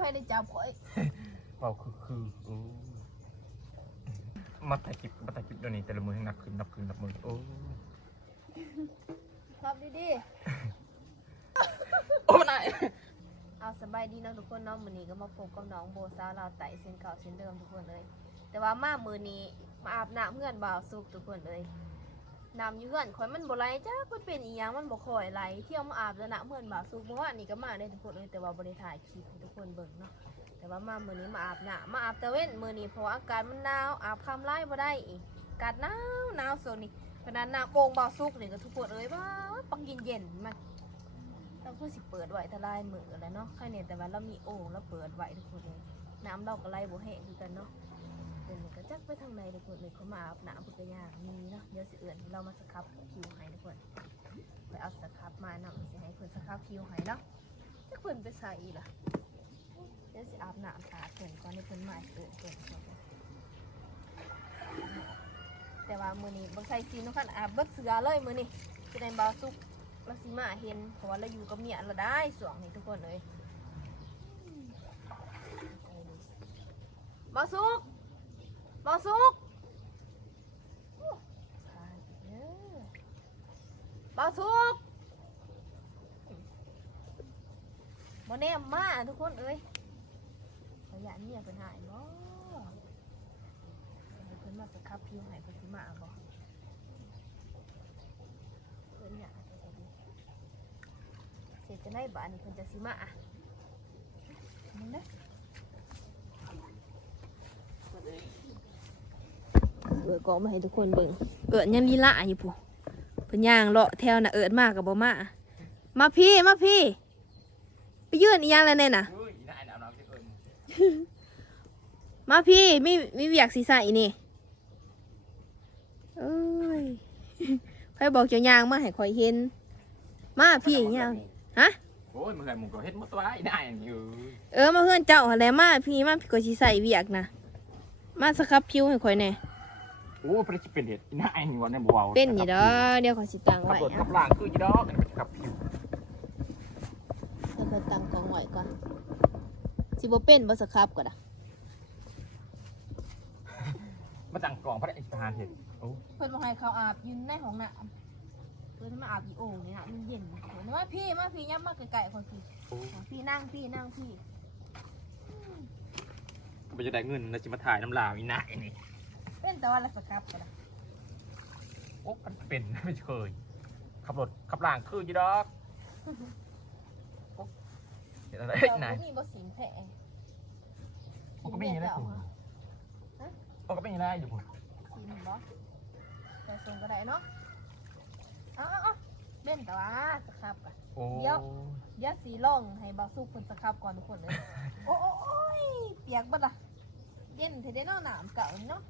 ภายในจับข่อยเบาคือคือโอ้มาถ่ายคลิปมาถ่ายคลิปเดี๋ยวนี้แต่ละมือให้หนักขึ้นนับขึ้นนับมือโอ้ครับดีโอ้นายๆเอาสบายดีเนาะทุกคนเนาะมื้อนี้ก็มาพบกับน้องโบซาลาวไต่เส้นเก่าเส้นเดิมทุกคนเลย แต่ว่ามามื้อนี้มาอาบน้ำเพื่อนบ่าวสุกทุกคนเลย น้ำอยู่เพื่อนข่อยมันบ่ไหลจ้ามันเป็นอีหยังมันบ่ค่อยไหลเที่ยวมาอาบแล้วนะเพื่อนบ่าสุกเมื่อวานนี้ก็มาได้ทุกคนเลยแต่ว่าบ่ได้ถ่ายคลิปให้ทุกคนเบิ่งเนาะแต่ว่ามามื้อนี้มาอาบน้ำมาอาบตะเว้นมื้อนี้เพราะอากาศมันหนาวอาบค่ำไล่บ่ได้อีกกาศหนาวหนาวโซนนี้ขนาดน้ำโป่งบ่าสุกนี่ก็ทุกคนเอ้ยว่าปังเย็นๆมันเราคือสิเปิดไว้ทลายมือแล้วเนาะแค่เนี่ยแต่ว่าเรามีโอ่งแล้วเปิดไว้ทุกคนเลยน้ำเราก็ไล่บ่แห้งคือกันเนาะ จักไปทางในทุกคนเลยเขามาอาบน้ำเพื่อย่างมีเนาะเดี๋ยวสิเอื่นเรามาสครับคิวให้ทุกคนไปเอาสครับมานำสิให้เพิ่นสครับคิวให้เนาะถ้าเพิ่นไปใส่อีล่ะเดี๋ยวสิอาบน้ำตาเพิ่นก่อนให้เพิ่นมาสิเอื่นเพิ่นทุกคนแต่ว่ามือนี้บ่ใส่ซีนเนาะคันอาบเบิดเสือเลยมือนี้จะได้เบาสุกเราสิมาเห็นเพราะว่าเราอยู่กับเมียเราได้สวงนี่ทุกคนเลยบอสุก บอสุกอู้ตายเด้อบอสุกบอแนมมาทุกคนเอ้ยขาอยากเมียเป็นหายบ่เพิ่นมาสครับผิวหายเพิ่นสิมาบ่เพิ่นอเพิ่นดีเสร็จจะได้บ้านนี่เพิ่นจะสิมาอะมึงนะเอิ ดก็มาให้ทุกคนเบิ่งเอิดยังลีละอยู่ผู้เพิ่นย่างเลาะแถวน่ะเอิดมากกับบ่มามาพี่มาพี่ ไปยืนอีหยังแล้วเนี่ยน่ะเฮ้ยนายอาบน้ำสิเอิญมาพี่มีมีเวียกสีใสนี่เอ้ยใครบอกเจ้ายางมาให้คอยเห็น มาพี่ย่างฮะโอ้ยมึงไงมึงก็เฮ็ดหมดตัวไอ้นายอันนี้เออเออมาเพื่อนเจ้าหั่นแหล้วมาพี่มาพี่ก็สิใส่เวียกนะมาสครับคิ้วให้ข่อยแหน่ โอ้พระจิเป็นเห็ดอีนายอันนี้วันนี้บัวเป็นอยู่เด้อเดี๋ยวขอยสิตังขับไว้รถขัอะบล่างคือจีดอกอันนี้เป็นขับผิวเดี๋ยวขอยตังกองไว้ก่อนสิบ่เป็นบ่สครับก็ได้มาจังกล่องพระอิทหารเห็ดโอ้เพิ่นบ่ให้เขาอาบยืนในห้องน้ำเพิ่นมาอาบอีโอ่งนี่นะมันเย็นเพิ่นว่าพี่มาพี่ยับมาไกลๆคนพี่โอ้พี่นั่งพี่นั่งพี่ไปจะได้เงินแล้วจะมาถ่ายน้ำลาวอีนายอันนี้ เป็นแต่ว่าละสครับก็ได้โอ้มันเป็นไม่เคย ขับรถขับล่างคือจีดอกโอ้เห็ดอะไรเจ้านาบ่ยมีบ่สิงแผลโอ้ก็ไม่มีแล้วคุณโอ้ก็ไม่มีแล้วอยู่คุณสิงบ่ใส่ทรงก็ได้เนาะเอ้าๆๆเป็นแต่ว่าสครับก็โอ้เดี๋ยวอย่าสีล่องให้บาสุกเพิ่นสครับก่อนทุกคนเลย โอ้โอ้โอ้ยเปียกบ่ล่ะเย็นเทเดเนาะน้ำเก่าเนาะ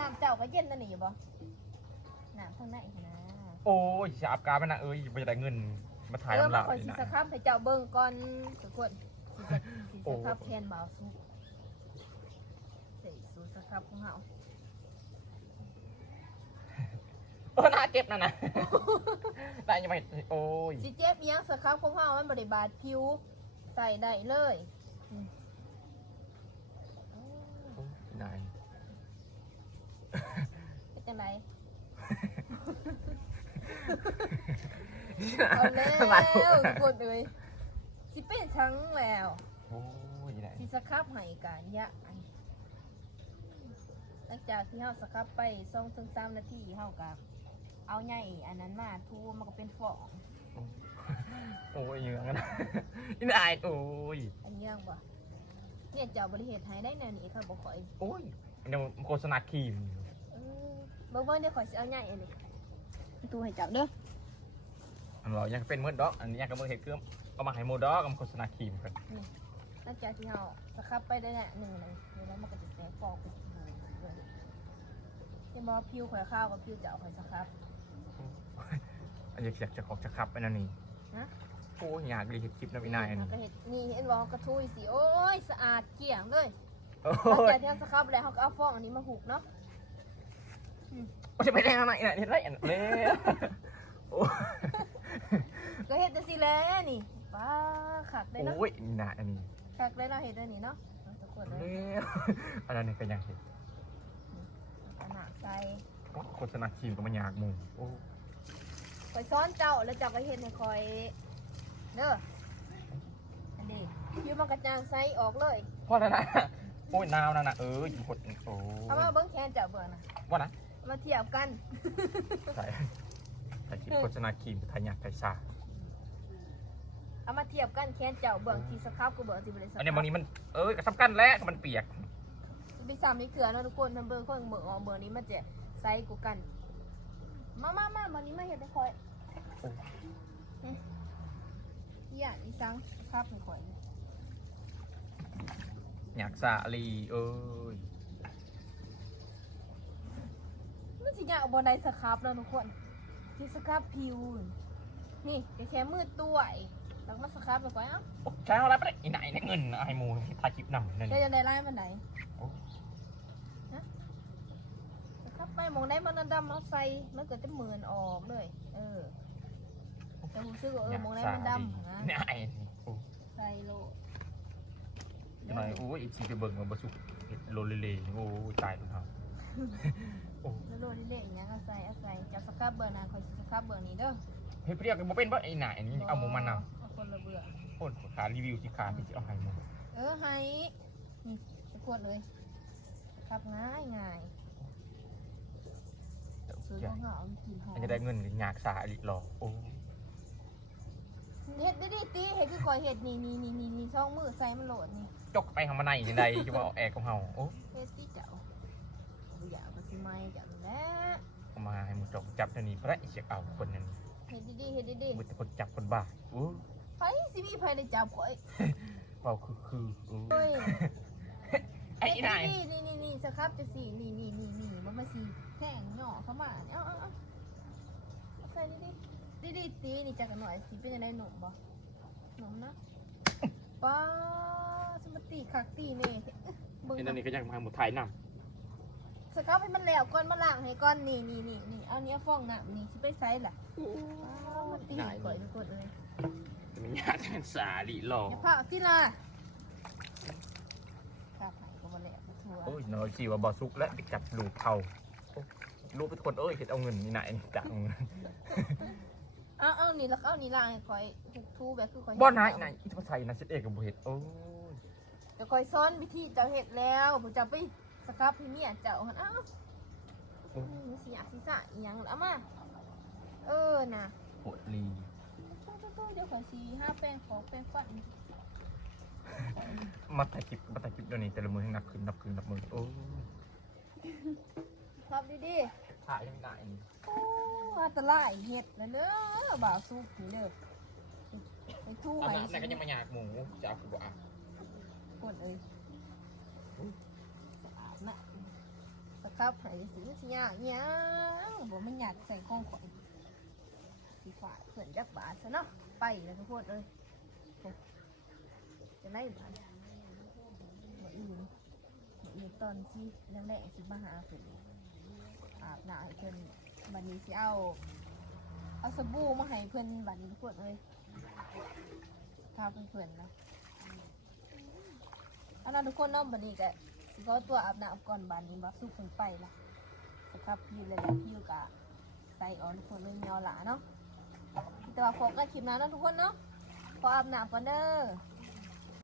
น้ำเจ้าก็เย็นนั่นนี่บ่น้ำข้างในหั่นนะโอ้ยจะอับการไปนะเอ้ยไปจะได้เงิน มาถ่ายเออน้ำมาลาวคอยอีสินายสครับให้เจ้าเบิ่งก่อนทุกคนสิสสิสครับแทนบาสุกใส่สูตรสครับของเฮาโอ้น่าเจ็บนะนะ ได้ยังไงโอ้ยสิเจ็บอีหยังสครับของเฮามันบ่ได้บาดผิวใส่ได้เลยอืมนาย เป็นจังไดเอาแล้วทุกคนเอ้ยสิเป็นทั้งแล้วโอ้ยนายสิสครับให้กันยะอันหลังจากที่เฮาสครับไป2ถึง3นาทีเฮาก็เอาใหญ่อันนั้นมาทูมันก็เป็นฟองโอ้ยเหยืองนะอีนายโอ้ยอันเนี้ยงบ่เนี่ยเจ้าบริเหตุให้ได้แนวนี้ค่ะบ่ข่อยโอ้ย เดี๋ยวโฆษณาครีมเออเบิ่งเบิ่งเดี๋ยวข่อยสิเอาใหญ่อันนี้ตูให้จับเด้ออันเรายังเป็นเมื่อดอก อันนี้ยังกับเมื่อเห็ดเครื่องก็มาให้โมดอกกับโฆษณาครีมกันหลังจากที่เฮาสครับไปได้เนี่ยหนึ่งเลยแล้วมันก็จะแตกฟองเป็นหูเลยที่มอผิวข่อยข้าวกับผิวเจ้าข่อยสครับอันนี้อยากจะขอกจะขับไปนั่นนี่ฮะโอ้ยอยากรีเห็ดคลิปนะพี่นายอันแล้นี้วก็เห็ดนี่เห็นบอกกระทุยสิโอ้ยสะอาดเกลี่ยงเลยโอ้ หลังยจากที่เราสครับแล้วเขาก็เอาฟองอันนี้มาหุกเนาะโอ้ยจะไปแรงอะไรอีนายเห็ดไรอันเล่โอ้ยก็เห็ดจังซี่แหล้วนี่ป้าขัดได้เนาะโอ้ยนี่นายอันนี้คักได้เราเห็นเรื่องนี้เนาะเอาทุกคนเลยเร็วอันนั้นนี่ก็ยังเห็นขนาดใส่โอ้โฆษณาครีมก็มันยากหมูโอ้คอยซ้อนเจ้าแล้วเจ้าก็เห็นให้คอยเด้ออันนี้คิวมันกระจางใส่ออกเลยพอแล้วนะ โอ้ยนาวนะนะเอออยู่หดโอ้เอามาเบิ้งแขนเจ้าเบิ่งนะว่านะเอามาเทียบกันใส่ใส่คลิปโฆษณาครีมไทยยากไทยซาเอามาเทียบกันแขนเจ้าเบิ่งที่สครับกูเบิ่งที่บริษัทอันนี้บางนี้มันเออก็สำคัญแล้วมันเปียกไปซ้ำนี่เกลือเนาะทุกคนทำเบิ่งคนเบิ่งออกเบิ่งนี้มันจะใส่กูกัน มามามาวันนี้มาเห็นได้คอยโอ้อีอะอีสังครับไม่ค่อย อยากซาลีเอ้ยมันสิอยากเอาบนไดสครับแล้วทุกคนที่สครับผิว นี่แค่แค่มืดตัวไอ้แล้วมาสครับไปก่อนเอ้าโอ้ใช้อะไรไปได้อีไหนเนี่ยเงินไอ้หมูถ่ายคลิปนำนั่นจะยังได้ไล่มันไหนโอ้นะสครับไปมองได้มันดำๆแล้วใส่มันเกิดจะเหมือนออกเลย เออแต่ผมซื้อว่าเออมองได้มันดำนะเนี่ยไอ้นี่โอ้ใส่โล ยหน่อยโอ้ยอีกทีไปเบิ่งมาบสุกเห็ดโลเลเลโอ้ยตายแล้วครับโอ้แล้วโลดเละๆอย่างเงี้ยเอาใส่เอาใส่จับสครับเบอร์นานคอยสิสครับเบอร์นี้เด้อเฮ้ยเปรี้ยวกันบ่เป็นบ่ไอ้ไหนนี่เอาหมูมันเอาเอาคนละเบื่อโอ้ยขารีวิวสิขาที่สิเอาให้หมูเออให้นี่ไปกดเลยครับง่ายง่ายซื้อของเหงากินหอมมันจะได้เงินกันยากสาอีหรอโอ้ เห็ดได้ดิตีเห็ดคือคอยเห็ดนี่นี่นี่นี่นี่ช่องมือใส่มันโหลดนี่จกไปทำมาในยังไงจะว่าเอาแอร์ของเฮาโอ้เห็ดตีเจ้าบุอยากก็สิไม่จังแหล้วเอามาให้หมูจกจับเท่านี้พระอีเสียเอาคนนั้นเห็ดดีๆเห็ดดีมือแต่คนจับคนบ้าโอ้ๆไผสิมีไผได้จับข่อยเป่าคือคือโอ้เฮ้ยไอ้ไหนนี่นี่นี่นี่สครับจะสีนี่นี่นี่นี่มันมาสีแท่งหน่อเข้ามาเนี่ยเอาเอาเอาเอาใส่ดิดิ ดิดิตีนี่จักกันหน่อยสิเป็นยังไงหนุ่มบ่หนุ่มนะป้าสมาตีคักตีเน่เบิ่งไอ้นั่นนะนี่ก็ยังมาหมูไทยนสครับให้มันแล้วก่อนมาล้างให้ก่อนนี่นี่นี่นี่เอาเนี้ยฟองน้ำนี่สิไปใส่ล่ะป้ามาตีก่อยทุกคนเลยำแต่มันยากแทนสาลีหรออย่าพาเอาที่ล่ะครับให้ก็มาแล้วทั่วโอ้ยน้อยชีว่าบอสุกและไปจับลูกเขาโอ้ลูกเป็นคนเอ้ยเห็ดเอาเงินนี่ไหนจัง เอาเอานี่แล้วก็เอานี่ล้างให้ข่อยถูกทูแบบคือข่อยบ่ไหนไหนอีทศไทยนะเช็ดเอกกับบุเห็ดโอ้ยเดี๋ยวข่อยซ้อนวิธีเจ้าเห็ดแล้วผมจะไปสครับพี่เมียเจ้าหันเอ้านี่มันสีอยากสีสะอีหยังล่ะเอามาเออน่ะโหดลีตู้ๆๆเดี๋ยวข่อยสีห้าแป้งของแป้งฟันมาถ่ายคลิปมาถ่ายคลิปเดี๋ยวนี้แต่ละมือให้หนักขึ้นนับขึ้นนับมือโอ้ยครับดี ถ่ายยังไงๆโอ้อันตรายเห็ดนะเด้อบ่าวซุปนี่เด้อไปทู่อาให้บน้ำไหนก็ยังมาอยากหมูจะเอาคือบ่อาบคนเอ้ยสะอาดนะสครับให้สีมันสิยากเนี่ยบ่มันอยากใส่ของข่อยสีฟ้าเพื่อนจักบาทซะเนาะไปแล้วทุกคนเอ้ยโอ้จะได้บาทบ่อื่นบ่อื่นตอนที่แรกๆสิมาหาเพิ่น อาบน้ำให้เพิ่นบัดนี้สิเอาเอาสบู่มาให้เพิ่นบัดนี้ทุกคนเอ้ยข้าวเพิ่อนๆนะเอาล่ะทุกคนน้องบันนี้ก็สิขอตัวอาบน้ำก่อนบานนี้บักสู้คนไปละสครับพิวเลยพิวกะใส่ออนทุกคนไม่เงาหลาเนาะแต่ว่าพบกันคลิปหน้าเนาะทุกคนเนาะขออาบน้ำก่อนเด้อ